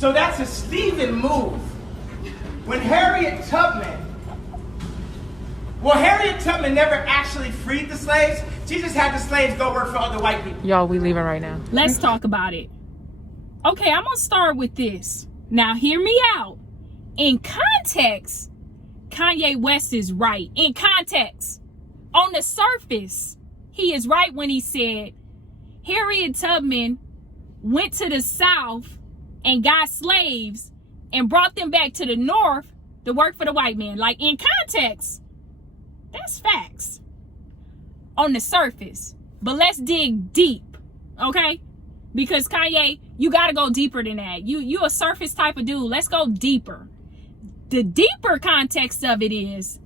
So that's a Stephen move. When Harriet Tubman never actually freed the slaves. She just had the slaves go work for other white people. Y'all, we leaving right now. Let's talk about it. Okay, I'm gonna start with this. Now, hear me out. In context, Kanye West is right. In context, on the surface, he is right when he said Harriet Tubman went to the South and got slaves and brought them back to the North to work for the white man. Like, in context, that's facts on the surface. But let's dig deep, okay? Because Kanye, you gotta go deeper than that. You a surface type of dude. Let's go deeper. The deeper context of it is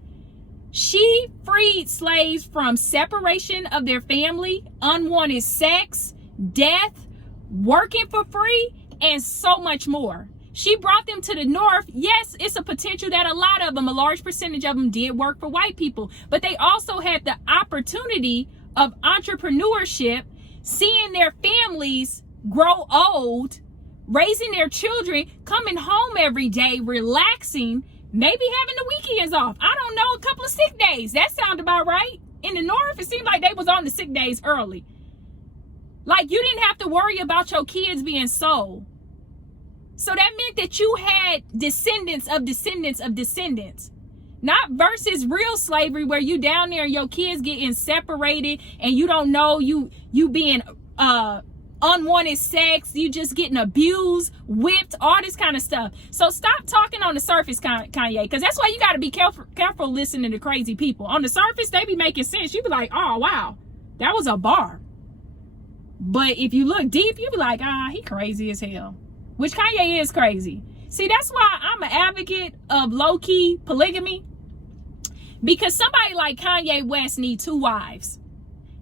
she freed slaves from separation of their family, unwanted sex, death, working for free, and so much more. She brought them to the North. Yes, it's a potential that a lot of them, a large percentage of them, did work for white people, but they also had the opportunity of entrepreneurship, seeing their families grow old, raising their children, coming home every day, relaxing, maybe having the weekends off. I don't know, a couple of sick days. That sounds about right. In the North, it seemed like they was on the sick days early. Like, you didn't have to worry about your kids being sold. So that meant that you had descendants of descendants of descendants. Not versus real slavery where you down there and your kids getting separated and you don't know, you being unwanted sex, you just getting abused, whipped, all this kind of stuff. So stop talking on the surface, Kanye, because that's why you got to be careful listening to crazy people. On the surface, they be making sense. You be like, oh, wow, that was a bar. But if you look deep, you be like, he crazy as hell. Which Kanye is crazy. See, that's why I'm an advocate of low-key polygamy. Because somebody like Kanye West need two wives.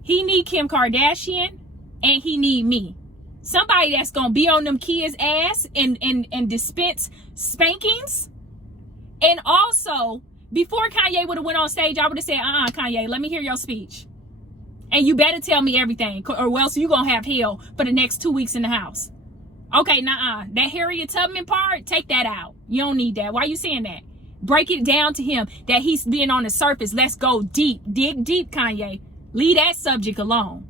He need Kim Kardashian and he need me. Somebody that's gonna be on them kids' ass and dispense spankings. And also, before Kanye would have went on stage, I would have said, Kanye, let me hear your speech. And you better tell me everything, or else you gonna have hell for the next 2 weeks in the house. Okay, that Harriet Tubman part, take that out. You don't need that. Why are you saying that? Break it down to him that he's being on the surface. Let's go deep. Dig deep, Kanye. Leave that subject alone.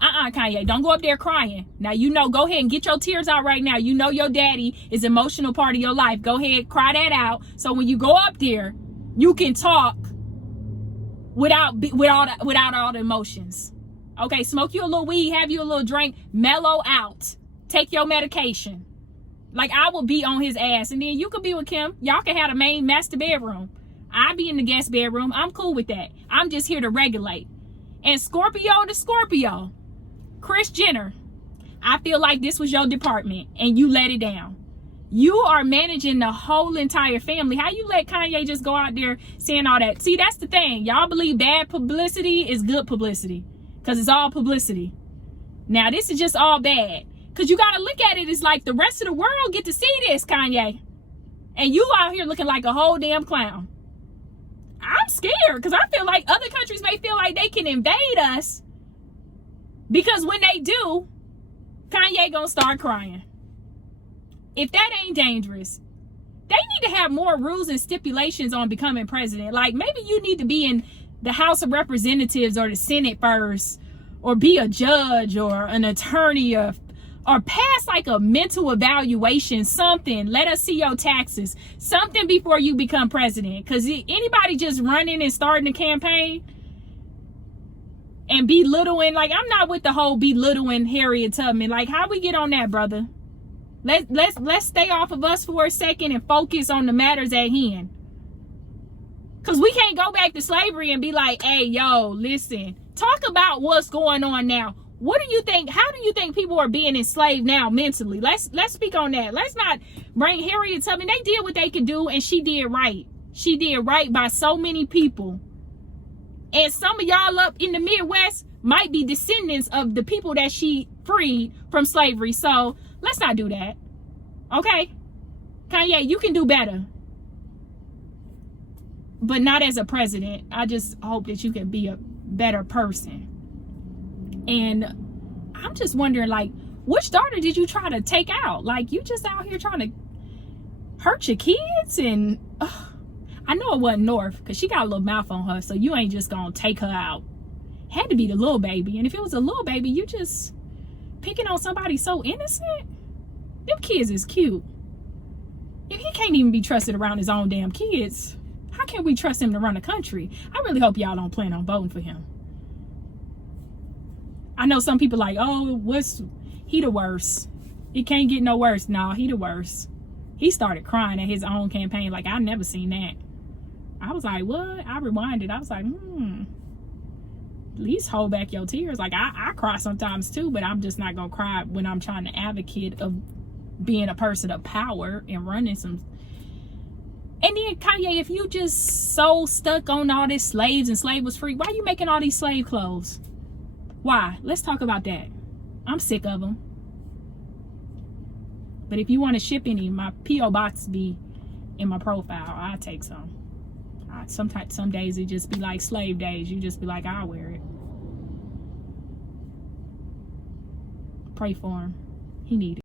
Kanye, don't go up there crying. Now, you know, go ahead and get your tears out right now. You know your daddy is an emotional part of your life. Go ahead, cry that out. So when you go up there, you can talk without all the emotions. Okay, smoke you a little weed, have you a little drink, mellow out. Take your medication. Like, I will be on his ass. And then you could be with Kim. Y'all can have the main master bedroom. I be in the guest bedroom. I'm cool with that. I'm just here to regulate. And Scorpio to Scorpio. Kris Jenner, I feel like this was your department and you let it down. You are managing the whole entire family. How you let Kanye just go out there saying all that? See, that's the thing. Y'all believe bad publicity is good publicity. Because it's all publicity. Now, this is just all bad. Because you got to look at it as like the rest of the world get to see this, Kanye. And you out here looking like a whole damn clown. I'm scared because I feel like other countries may feel like they can invade us. Because when they do, Kanye gonna start crying. If that ain't dangerous, they need to have more rules and stipulations on becoming president. Like, maybe you need to be in the House of Representatives or the Senate first, or be a judge or an attorney, or pass like a mental evaluation, something. Let us see your taxes, something before you become president. Because anybody just running and starting a campaign and belittling, like, I'm not with the whole belittling Harriet Tubman. Like, how we get on that, brother? Let's stay off of us for a second and focus on the matters at hand. Because we can't go back to slavery and be like, hey, yo, listen, talk about what's going on now. What do you think? How do you think people are being enslaved now mentally? Let's speak on that. Let's not bring Harriet Tubman. They did what they could do, and she did right. She did right by so many people. And some of y'all up in the Midwest might be descendants of the people that she freed from slavery. So let's not do that. Okay? Kanye, you can do better. But not as a president. I just hope that you can be a better person. And I'm just wondering, like, Which daughter did you try to take out? Like, you just out here trying to hurt your kids? And I know it wasn't North, because she got a little mouth on her, so you ain't just gonna take her out. Had to be the little baby. And if it was a little baby, you just picking on somebody so innocent? Them kids is cute. If he can't even be trusted around his own damn kids, how can we trust him to run the country? I really hope y'all don't plan on voting for him. I know some people like, oh, he the worst. It can't get no worse. Nah, he the worst. He started crying at his own campaign. Like, I never seen that. I was like, what? I rewinded. I was like, at least hold back your tears. Like, I cry sometimes too, but I'm just not gonna cry when I'm trying to advocate of being a person of power and running some. And then Kanye, if you just so stuck on all this slaves and slave was free, why are you making all these slave clothes? Why? Let's talk about that. I'm sick of them. But if you want to ship any, my P.O. box be in my profile. I'll take some. Sometimes, some days it just be like slave days. You just be like, I'll wear it. Pray for him. He needs it.